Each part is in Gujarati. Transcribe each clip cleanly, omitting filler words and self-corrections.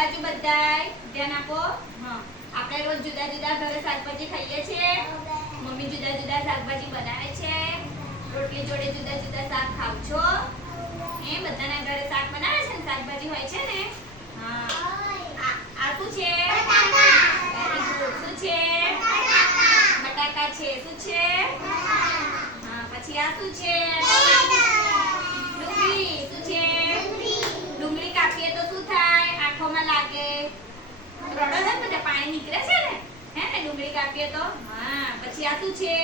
બાજુ બધાય ધ્યાન આપો. હા, આપણે રોજ જુદા જુદા ઘરે શાકભાજી ખાઈએ છીએ. મમ્મી જુદા જુદા શાકભાજી બનાવે છે. રોટલી જોડે જુદા જુદા શાક ખાવ છો? એ બધાના ઘરે શાક બનાવે છે ને, શાકભાજી હોય છે ને. હા, આ શું છે? Very good. શું છે? બટાકા છે. શું છે? હા, પછી આ શું છે? ડુંગળી. શું છે? ડુંગળી કાપીએ તો શું થાય? આંખોમાં લાગે. રડો છે ને, બધા પાણી નીકળે છે ને, હે ને? ડુંગળી કાપીએ તો. હા, પછી આ શું છે?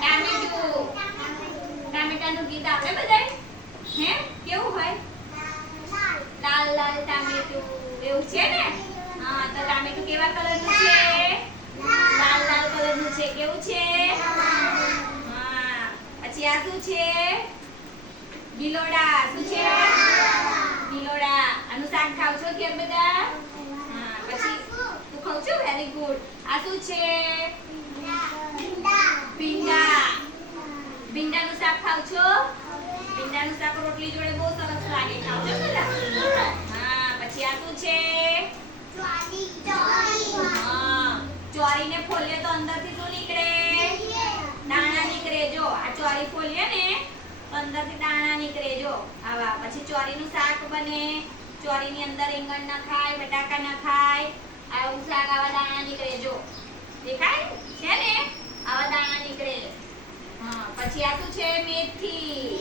ટામેટું. ટામેટાનું ગીત આવે બધાય, હે? કેવું હોય? લાલ લાલ ટામેટું. એવું છે ને? હા, તો ટામેટું કેવા કલરનું છે? લાલ લાલ કલરનું છે. કેવું છે? હા, પછી આ શું છે? ગિલોડા. શું છે? ગિલોડા. આનું શાક ખાવ છો કે બધા? હા, પછી તું ખાવ છો? Very good. આ શું છે? ભીંડા. ભીંડાનું શાક ખાવ છો? ભીંડાનું શાક રોટલી જોડે બહુ સરસ લાગે. ખાવ છો બધા? હા, પછી આ શું છે? હા, ચોરીને ફોલીએ તો અંદરથી શું નીકળે? દાણા નીકળે. જો આ ચોરી ફોલીએ ને તો અંદરથી દાણા નીકળે. જો આવા. પછી ચોરીનું શાક બને. ચોરીની અંદર રીંગણ નખાય, બટાકા નખાય. આવું શાક, આવા દાણા નીકળે. જો દેખાય છે ને? આવા દાણા નીકળે. હા, પછી આ શું છે? મેથી.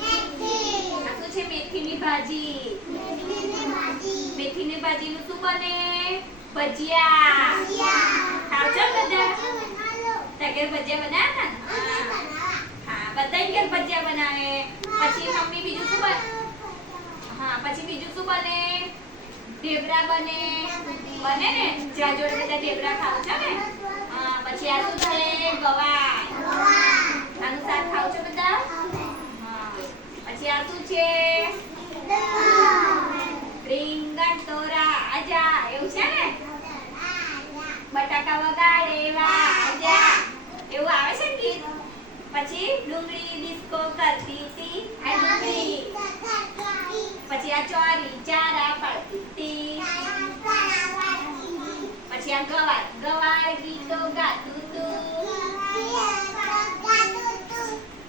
આ શું છે? મેથીની ભાજી. મેથીની ભાજીનું શું બને? ભજીયા. ખાવ છો બધા? તગેર ભજીયા બનાવ્યા હતા? હા, બધા ઘેર ભજીયા બનાવે. પછી મમ્મી બીજું શું બને? હા, પછી બીજું શું બને? ઢેબરા બને. બને ને? જ્યાં જોડે બધા ઢેબરા ખાવ છો ને? હા, પછી આ શું છે? ગવાર. આનું શાક ખાવ છો બધા? હા, પછી આ શું છે? રીંગણ તોરા આજા. એવું છે ને? બટાકા વગાડે વાજા. એવું આવે છે ને ગીત? પછી ડુંગળી ડિસ્કો કરતી હતી. આ ડુંગળી. પછી આ ચોરી ચારા પાડતી હતી. પછી આ ગવાર. ગવાર ગીતો ગાતું તું.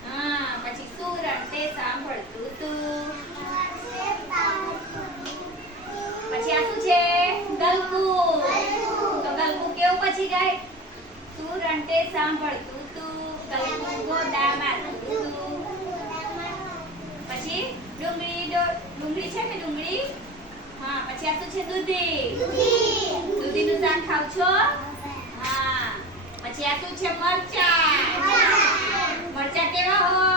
હા, પછી સુરણ તે સાંભળતું તું. પછી આ શું છે? ગલકું. તો ગલકું કેવું પછી ગાય? સુરણ તે સાંભળતું તું. ગલકું ગોદા મારતું તું. પછી ડુંગળી છે ને? ડુંગળી. હા, પછી આ શું છે? દૂધી. દૂધીનું શાક ખાવ છો? હા, પછી આ શું છે? મરચાં. મરચાં કેવા હોય?